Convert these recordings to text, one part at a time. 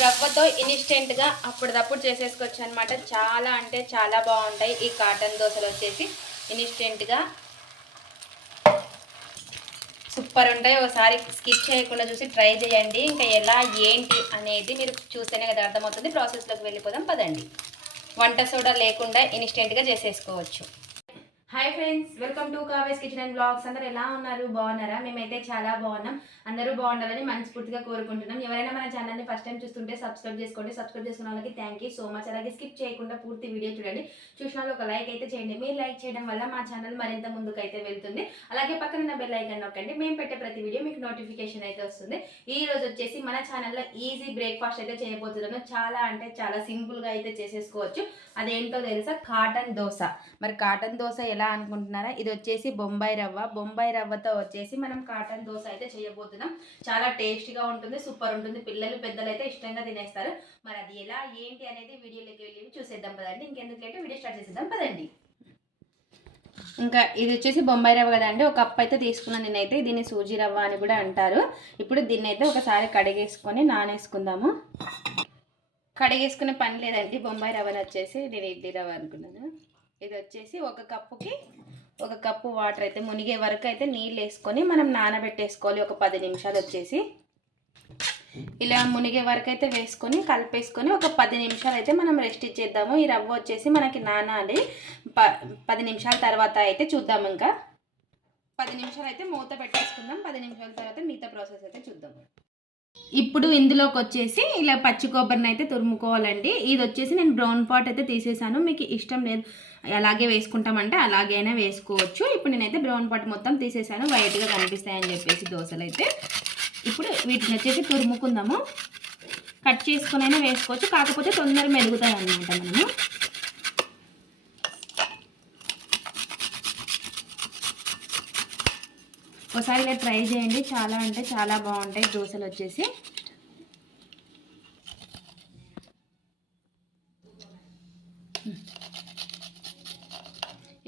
రవ్వతో ఇన్స్టెంట్గా అప్పటిదప్పుడు చేసేసుకోవచ్చు అనమాట చాలా అంటే చాలా బాగుంటాయి ఈ కాటన్ దోశలు వచ్చేసి. ఇన్స్టెంట్గా సూపర్ ఉంటాయి. ఒకసారి స్కిప్ చేయకుండా చూసి ట్రై చేయండి. ఇంకా ఎలా ఏంటి అనేది మీరు చూస్తేనే కదా అర్థమవుతుంది. ప్రాసెస్లోకి వెళ్ళిపోదాం. పదండి. వంట సోడా లేకుండా ఇన్స్టెంట్గా చేసేసుకోవచ్చు. Hi friends welcome to Kave's kitchen and blogs అందరు ఎలా ఉన్నారు? బాగున్నారా? మేమైతే చాలా బాగున్నాం. అందరూ బాగుండాలని మనస్ఫూర్తిగా కోరుకుంటున్నాం. ఎవరైనా మన ఛానల్ని ఫస్ట్ టైం చూస్తుంటే సబ్స్క్రైబ్ చేసుకోండి. సబ్స్క్రైబ్ చేసుకున్న వాళ్ళకి థ్యాంక్ యూ సో మచ్ అలాగే స్కిప్ చేయకుండా పూర్తి వీడియో చూడండి. చూసిన వాళ్ళు ఒక లైక్ అయితే చేయండి. మీరు లైక్ చేయడం వల్ల మా ఛానల్ మరింత ముందుకు అయితే వెళ్తుంది. అలాగే పక్కన ఉన్న బెల్ ఐకన్ నొక్కండి. మేము పెట్టే ప్రతి వీడియో మీకు నోటిఫికేషన్ అయితే వస్తుంది. ఈ రోజు వచ్చేసి మన ఛానల్లో ఈజీ బ్రేక్ఫాస్ట్ అయితే చేయబోతున్నాను. చాలా అంటే చాలా సింపుల్గా అయితే చేసేసుకోవచ్చు. అదేంటో తెలుసా? కాటన్ దోశ మరి కాటన్ దోశ ఎలా ఎలా అనుకుంటున్నారా? ఇది వచ్చేసి బొంబాయి రవ్వ. బొంబాయి రవ్వతో వచ్చేసి మనం కాటన్ దోశ అయితే చేయబోతున్నాం. చాలా టేస్ట్గా ఉంటుంది సూపర్ ఉంటుంది. పిల్లలు పెద్దలు అయితే ఇష్టంగా తినేస్తారు. మరి అది ఎలా ఏంటి అనేది వీడియోలోకి వెళ్ళి చూసేద్దాం పదండి. ఇంకెందుకంటే వీడియో స్టార్ట్ చేసేద్దాం పదండి. ఇంకా ఇది వచ్చేసి బొంబాయి రవ్వ కదండి ఒక కప్ అయితే తీసుకున్నాను నేనైతే. దీన్ని సూజీ రవ్వ అని కూడా అంటారు. ఇప్పుడు దీన్ని అయితే ఒకసారి కడిగేసుకొని నానేసుకుందాము. కడిగేసుకునే పని లేదండి. బొంబాయి రవ్వని వచ్చేసి నేను ఇడ్లీ రవ్వ అనుకున్నాను. ఇది వచ్చేసి ఒక కప్పుకి ఒక కప్పు వాటర్ అయితే మునిగే వరకు అయితే నీళ్ళు వేసుకొని మనం నానబెట్టేసుకోవాలి. ఒక పది నిమిషాలు వచ్చేసి. ఇలా మునిగే వరకు అయితే వేసుకొని కలిపేసుకొని ఒక పది నిమిషాలు అయితే మనం రెస్ట్ ఇచ్చేద్దాము. ఈ రవ్వ వచ్చేసి మనకి నానాలి. ప పది నిమిషాల తర్వాత అయితే చూద్దాం ఇంకా. పది నిమిషాలు అయితే మూత పెట్టేసుకుందాం. పది నిమిషాల తర్వాత మిగతా ప్రాసెస్ అయితే చూద్దాం. ఇప్పుడు ఇందులోకి వచ్చేసి ఇలా పచ్చి కొబ్బరిని అయితే తురుముకోవాలండి. ఇది వచ్చేసి నేను బ్రౌన్ పాట్ అయితే తీసేసాను. మీకు ఇష్టం లేదు. అలాగే వేసుకుంటామంటే అలాగైనా వేసుకోవచ్చు. ఇప్పుడు నేనైతే బ్రౌన్ పాట్ మొత్తం తీసేసాను. వైట్గా కనిపిస్తాయని చెప్పేసి దోశలు అయితే ఇప్పుడు వీటిని వచ్చేసి తురుముకుందాము. కట్ చేసుకునైనా వేసుకోవచ్చు. కాకపోతే తొందర మెరుగుతాయి అనమాట మనము. ఒకసారి ఇలా ట్రై చేయండి. చాలా అంటే చాలా బాగుంటాయి దోశలు వచ్చేసి.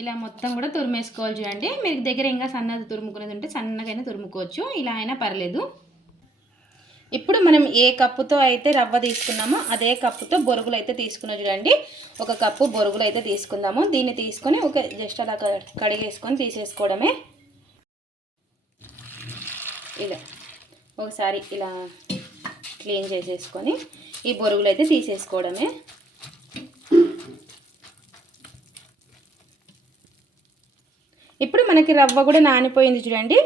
ఇలా మొత్తం కూడా తురిమేసుకోవాలి చూడండి. మీరు దగ్గర ఇంకా సన్నది తురుముకునేది ఉంటే సన్నగైనా తురుముకోవచ్చు. ఇలా అయినా పర్లేదు. ఇప్పుడు మనం ఏ కప్పుతో అయితే రవ్వ తీసుకున్నామో అదే కప్పుతో బొరుగులు అయితే తీసుకున్నాం చూడండి. ఒక కప్పు బొరుగులు అయితే తీసుకుందాము. దీన్ని తీసుకొని ఒక జస్ట్ అలా కడిగేసుకొని తీసేసుకోవడమే. ఇలా ఒకసారి ఇలా క్లీన్ చేసేసుకొని ఈ బొరుగులు అయితే తీసేసుకోవడమే ఇప్పుడు మనకి రవ్వ కూడా నానిపోయింది చూడండి.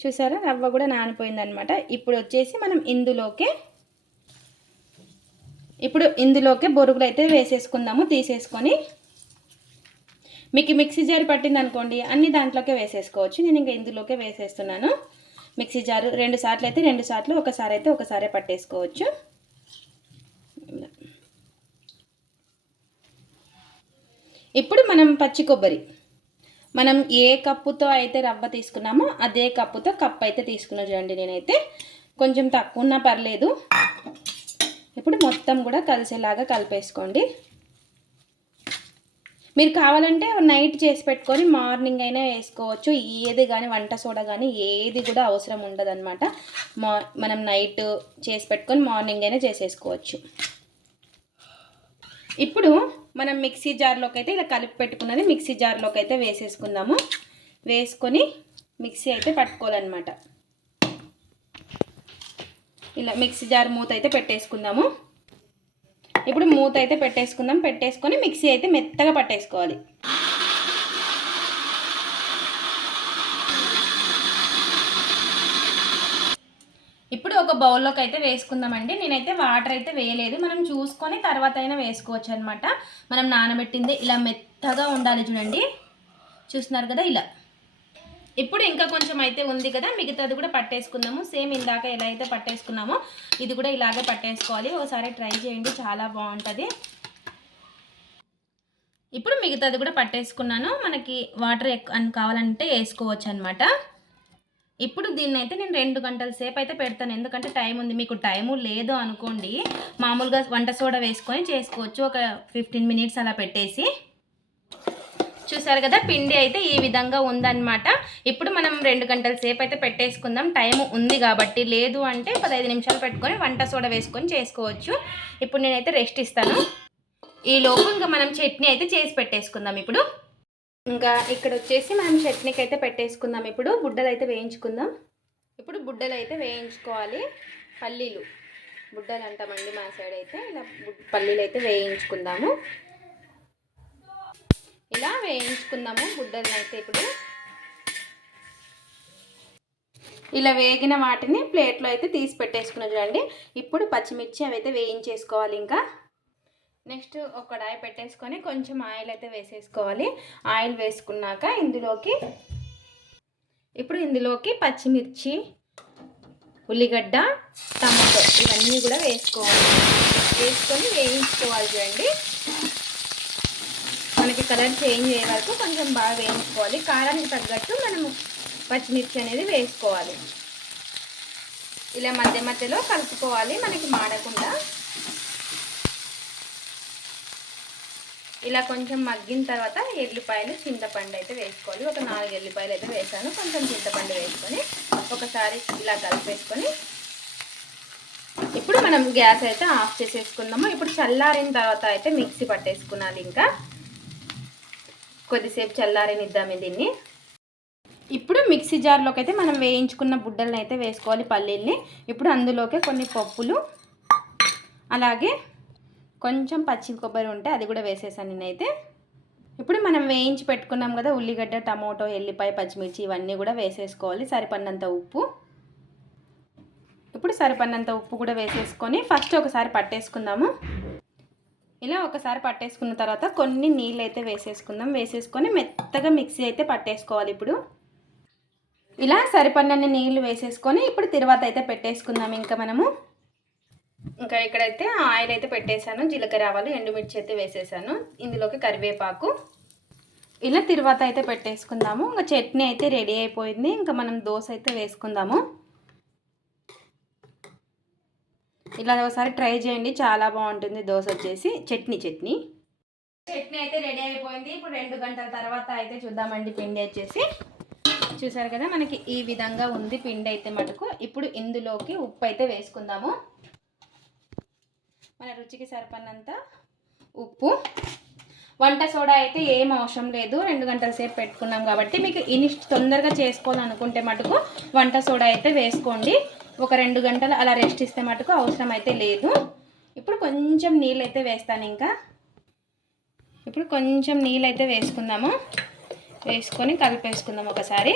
చూసారా? రవ్వ కూడా నానిపోయింది అనమాట ఇప్పుడు వచ్చేసి మనం ఇందులోకే ఇప్పుడు ఇందులోకే బొరుగులు అయితే వేసేసుకుందాము తీసేసుకొని. మీకు మిక్సీ జార్ పట్టింది అనుకోండి అన్ని దాంట్లోకే వేసేసుకోవచ్చు. నేను ఇంకా ఇందులోకే వేసేస్తున్నాను. మిక్సీ జారు రెండు సార్లు అయితే రెండు సార్లు ఒకసారి అయితే ఒకసారి పట్టేసుకోవచ్చు. ఇప్పుడు మనం పచ్చి కొబ్బరి. మనం ఏ కప్పుతో అయితే రవ్వ తీసుకున్నామో అదే కప్పుతో కప్పు అయితే తీసుకున్నా చూడండి నేనైతే. కొంచెం తక్కువ ఉన్నా పర్లేదు. ఇప్పుడు మొత్తం కూడా కలిసేలాగా కలిపేసుకోండి. మీరు కావాలంటే నైట్ చేసి పెట్టుకొని మార్నింగ్ అయినా వేసుకోవచ్చు. ఏది కానీ వంట సోడా కానీ ఏది కూడా అవసరం ఉండదు అనమాట మా మనం నైట్ చేసి పెట్టుకొని మార్నింగ్ అయినా చేసేసుకోవచ్చు. ఇప్పుడు మనం మిక్సీ జార్లోకి అయితే ఇలా కలిపి పెట్టుకున్నది మిక్సీ జార్లోకి అయితే వేసేసుకుందాము. వేసుకొని మిక్సీ అయితే పట్టుకోవాలన్నమాట. ఇలా మిక్సీ జార్ మూత అయితే పెట్టేసుకుందాము. ఇప్పుడు మూత అయితే పెట్టేసుకుందాం. పెట్టేసుకొని మిక్సీ అయితే మెత్తగా పట్టేసుకోవాలి ఇప్పుడు ఒక బౌల్లోకి అయితే వేసుకుందామండి. నేనైతే వాటర్ అయితే వేయలేదు. మనం చూసుకొని తర్వాత అయినా వేసుకోవచ్చు అనమాట మనం నానబెట్టింది ఇలా మెత్తగా ఉండాలి చూడండి. చూస్తున్నారు కదా ఇలా. ఇప్పుడు ఇంకా కొంచెం అయితే ఉంది కదా మిగతాది కూడా పట్టేసుకుందాము. సేమ్ ఇందాక ఎలా అయితే పట్టేసుకున్నామో ఇది కూడా ఇలాగే పట్టేసుకోవాలి. ఒకసారి ట్రై చేయండి చాలా బాగుంటుంది. ఇప్పుడు మిగతాది కూడా పట్టేసుకున్నాను. మనకి వాటర్ ఎక్కువ కావాలంటే వేసుకోవచ్చు అనమాట ఇప్పుడు దీన్ని అయితే నేను రెండు గంటల సేపు అయితే పెడతాను. ఎందుకంటే టైం ఉంది. మీకు టైము లేదు అనుకోండి. మామూలుగా వంట సోడా వేసుకొని చేసుకోవచ్చు. ఒక ఫిఫ్టీన్ మినిట్స్ అలా పెట్టేసి. చూసారు కదా పిండి అయితే ఈ విధంగా ఉందన్నమాట. ఇప్పుడు మనం రెండు గంటల సేపు అయితే పెట్టేసుకుందాం. టైం ఉంది కాబట్టి లేదు అంటే పదహైదు నిమిషాలు పెట్టుకొని వంట సోడా వేసుకొని చేసుకోవచ్చు. ఇప్పుడు నేనైతే రెస్ట్ ఇస్తాను. ఈ లోపు ఇంకా మనం చట్నీ అయితే చేసి పెట్టేసుకుందాం ఇప్పుడు. ఇంకా ఇక్కడ వచ్చేసి మనం చట్నీకి అయితే పెట్టేసుకుందాం. ఇప్పుడు బుడ్డలు అయితే వేయించుకుందాం. ఇప్పుడు బుడ్డలు అయితే వేయించుకోవాలి. పల్లీలు. బుడ్డలు అంటామండి మా సైడ్ అయితే ఇలా పల్లీలు అయితే వేయించుకుందాము. ఇలా వేయించుకుందాము బుడ్డలను అయితే ఇప్పుడు. ఇలా వేగిన వాటిని ప్లేట్లో అయితే తీసి పెట్టేసుకున్నాం చూడండి. ఇప్పుడు పచ్చిమిర్చి అవి అయితే వేయించేసుకోవాలి ఇంకా. నెక్స్ట్ ఒక కడాయి పెట్టేసుకొని కొంచెం ఆయిల్ అయితే వేసేసుకోవాలి. ఆయిల్ వేసుకున్నాక ఇందులోకి ఇప్పుడు ఇందులోకి పచ్చిమిర్చి ఉల్లిగడ్డ టమాటో ఇవన్నీ కూడా వేసుకోవాలి. వేసుకొని వేయించుకోవాలి చూడండి. మనకి కలర్ చేంజ్ అయ్యే వరకు కొంచెం బాగా వేయించుకోవాలి. కారానికి తగ్గట్టు మనము పచ్చిమిర్చి అనేది వేసుకోవాలి. ఇలా మధ్య మధ్యలో కలుపుకోవాలి. మనకి మాడకుండా ఇలా కొంచెం మగ్గిన తర్వాత ఎల్లిపాయలు చింతపండు అయితే వేసుకోవాలి. ఒక నాలుగు ఎల్లిపాయలు అయితే వేసాను. కొంచెం చింతపండు వేసుకొని ఒకసారి ఇలా కలిపేసుకొని ఇప్పుడు మనం గ్యాస్ అయితే ఆఫ్ చేసేసుకుందాము. ఇప్పుడు చల్లారిన తర్వాత అయితే మిక్సీ పట్టేసుకున్నాను ఇంకా. కొద్దిసేపు చల్లారనిద్దాము దీన్ని. ఇప్పుడు మిక్సీ జార్లోకి అయితే మనం వేయించుకున్న బుడ్డలను అయితే వేసుకోవాలి పల్లీల్ని. ఇప్పుడు అందులోకి కొన్ని పప్పులు అలాగే కొంచెం పచ్చి కొబ్బరి ఉంటే అది కూడా వేసేసాను నేనైతే. ఇప్పుడు మనం వేయించి పెట్టుకున్నాం కదా ఉల్లిగడ్డ టమోటో ఎల్లిపాయ పచ్చిమిర్చి ఇవన్నీ కూడా వేసేసుకోవాలి. సరిపడినంత ఉప్పు. ఇప్పుడు సరిపడినంత ఉప్పు కూడా వేసేసుకొని ఫస్ట్ ఒకసారి పట్టేసుకుందాము. ఇలా ఒకసారి పట్టేసుకున్న తర్వాత కొన్ని నీళ్ళు అయితే వేసేసుకుందాం. వేసేసుకొని మెత్తగా మిక్సీ అయితే పట్టేసుకోవాలి ఇప్పుడు. ఇలా సరిపడినన్ని నీళ్ళు వేసేసుకొని ఇప్పుడు తర్వాత అయితే పెట్టేసుకుందాం ఇంకా మనము. ఇంకా ఇక్కడైతే ఆయిల్ అయితే పెట్టేశాను జీలకర్ర ఆవాలు ఎండుమిర్చి అయితే వేసేసాను. ఇందులోకి కరివేపాకు. ఇలా తర్వాత అయితే పెట్టేసుకుందాము. ఇంకా చట్నీ అయితే రెడీ అయిపోయింది. ఇంకా మనం దోశ అయితే వేసుకుందాము. ఇలా ఒకసారి ట్రై చేయండి. చాలా బాగుంటుంది దోశ వచ్చేసి. చట్నీ చట్నీ. చట్నీ అయితే రెడీ అయిపోయింది. ఇప్పుడు రెండు గంటల తర్వాత అయితే చూద్దామండి పిండి వచ్చేసి. చూసారు కదా మనకి ఈ విధంగా ఉంది పిండి అయితే మటుకు. ఇప్పుడు ఇందులోకి ఉప్పు అయితే వేసుకుందాము. మన రుచికి సరిపడినంత ఉప్పు. వంట సోడా అయితే ఏం అవసరం లేదు. రెండు గంటల సేపు పెట్టుకున్నాం కాబట్టి మీకు ఇనిస్ట్ తొందరగా చేసుకోవాలనుకుంటే మటుకు వంట సోడా అయితే వేసుకోండి. ఒక రెండు గంటలు అలా రెస్ట్ ఇస్తే మటుకు అవసరం అయితే లేదు. ఇప్పుడు కొంచెం నీళ్ళు అయితే వేస్తాను ఇంకా. ఇప్పుడు కొంచెం నీళ్ళు అయితే వేసుకుందాము. వేసుకొని కలిపేసుకుందాం ఒకసారి.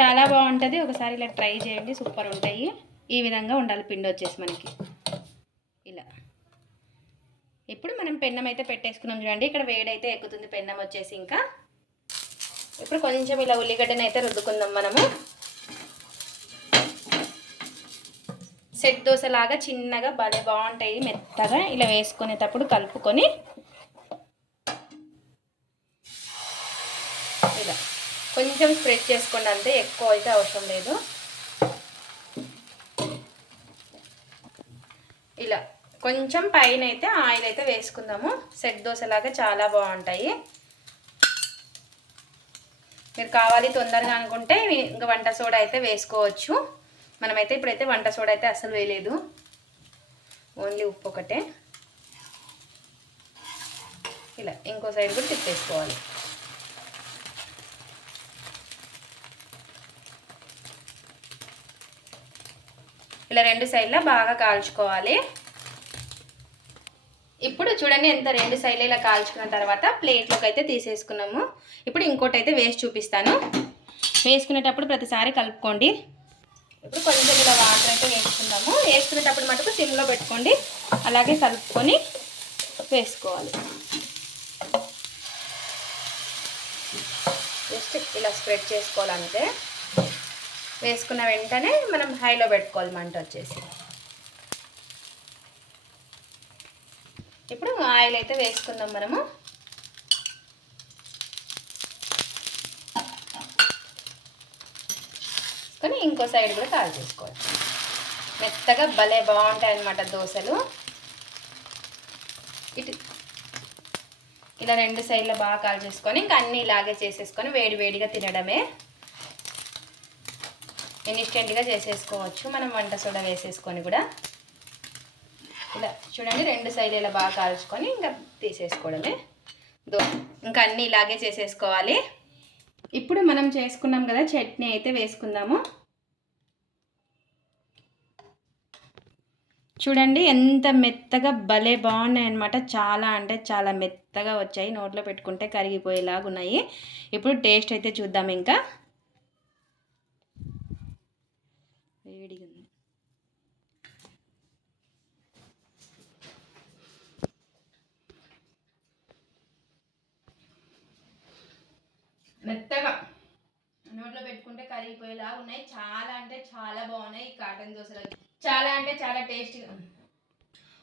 చాలా బాగుంటుంది. ఒకసారి ఇలా ట్రై చేయండి. సూపర్ ఉంటాయి. ఈ విధంగా ఉండాలి పిండి వచ్చేసి మనకి. ఇప్పుడు మనం పెన్నం అయితే పెట్టేసుకున్నాం చూడండి. ఇక్కడ వేడైతే ఎక్కుతుంది. పెన్నం వచ్చేసి ఇంకా. ఇప్పుడు కొంచెం ఇలా ఉల్లిగడ్డను అయితే రుద్దుకుందాం మనము. సెట్ దోశలాగా చిన్నగా భలే బాగుంటాయి. మెత్తగా ఇలా వేసుకునేటప్పుడు కలుపుకొని. ఇలా. కొంచెం స్ప్రెడ్ చేసుకోండి అంతే. ఎక్కువ అయితే అవసరం లేదు. ఇలా. కొంచెం పైన అయితే ఆయిల్ అయితే వేసుకుందాము. సెట్ దోశలాగా చాలా బాగుంటాయి. మీరు కావాలి తొందరగా అనుకుంటే ఇంకా వంట సోడా అయితే వేసుకోవచ్చు. మనమైతే ఇప్పుడైతే వంట సోడా అయితే అసలు వేయలేదు. ఓన్లీ ఉప్పు ఒకటే. ఇలా ఇంకో సైడ్ కూడా తిప్పేసుకోవాలి. ఇలా రెండు సైడ్లా బాగా కాల్చుకోవాలి. ఇప్పుడు చూడండి ఎంత రెండు సైడ్లు ఇలా కాల్చుకున్న తర్వాత ప్లేట్లోకి అయితే తీసేసుకున్నాము. ఇప్పుడు ఇంకోటి అయితే వేసి చూపిస్తాను. వేసుకునేటప్పుడు ప్రతిసారి కలుపుకోండి. ఇప్పుడు కొంచెం ఇలా వాటర్ అయితే వేసుకుందాము. వేసుకునేటప్పుడు మటుకు సిమ్లో పెట్టుకోండి. అలాగే కలుపుకొని వేసుకోవాలి. జస్ట్ ఇలా స్ప్రెడ్ చేసుకోవాలంటే వేసుకున్న వెంటనే మనం హైలో పెట్టుకోవాలి మంట వచ్చేసి ఇప్పుడు ఆయిల్ అయితే వేసుకుందాం మనము. కానీ ఇంకో సైడ్ కూడా కాల్ చేసుకోవచ్చు మెత్తగా భలే బాగుంటాయి అన్నమాట దోశలు. ఇటు ఇలా రెండు సైడ్లో బాగా కాల్ చేసుకొని ఇంకా అన్నీ ఇలాగే చేసేసుకొని వేడి వేడిగా తినడమే. ఇన్స్టెంట్గా చేసేసుకోవచ్చు. మనం వంట సోడా వేసేసుకొని కూడా. ఇలా చూడండి రెండు సైడ్లు ఇలా బాగా కాల్చుకొని ఇంకా తీసేసుకోవడమే. దో ఇంకా అన్నీ ఇలాగే చేసేసుకోవాలి. ఇప్పుడు మనం చేసుకున్నాం కదా చట్నీ అయితే వేసుకుందాము. చూడండి ఎంత మెత్తగా భలే బాగున్నాయి అనమాట చాలా అంటే చాలా మెత్తగా వచ్చాయి. నోట్లో పెట్టుకుంటే కరిగిపోయేలాగా ఉన్నాయి. ఇప్పుడు టేస్ట్ అయితే చూద్దాం ఇంకా. వేడిగా ఉంది మెత్తగా నోట్లో పెట్టుకుంటే కరిగిపోయేలా ఉన్నాయి. చాలా అంటే చాలా బాగున్నాయి ఈ కాటన్ దోశలు. చాలా అంటే చాలా టేస్టీగా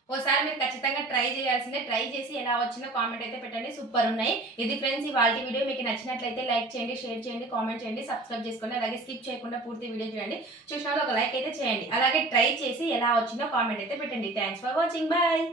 ఓసారి మీరు ఖచ్చితంగా ట్రై చేయాల్సిందే. ట్రై చేసి ఎలా వచ్చిందో కామెంట్ అయితే పెట్టండి. సూపర్ ఉన్నాయి. ఇది ఫ్రెండ్స్ ఇవాళ వీడియో మీకు నచ్చినట్లయితే లైక్ చేయండి షేర్ చేయండి కామెంట్ చేయండి సబ్స్క్రైబ్ చేసుకోండి అలాగే స్కిప్ చేయకుండా పూర్తి వీడియో చూడండి. చూసిన ఒక లైక్ అయితే చేయండి. అలాగే ట్రై చేసి ఎలా వచ్చిందో కామెంట్ అయితే పెట్టండి. Thanks for watching bye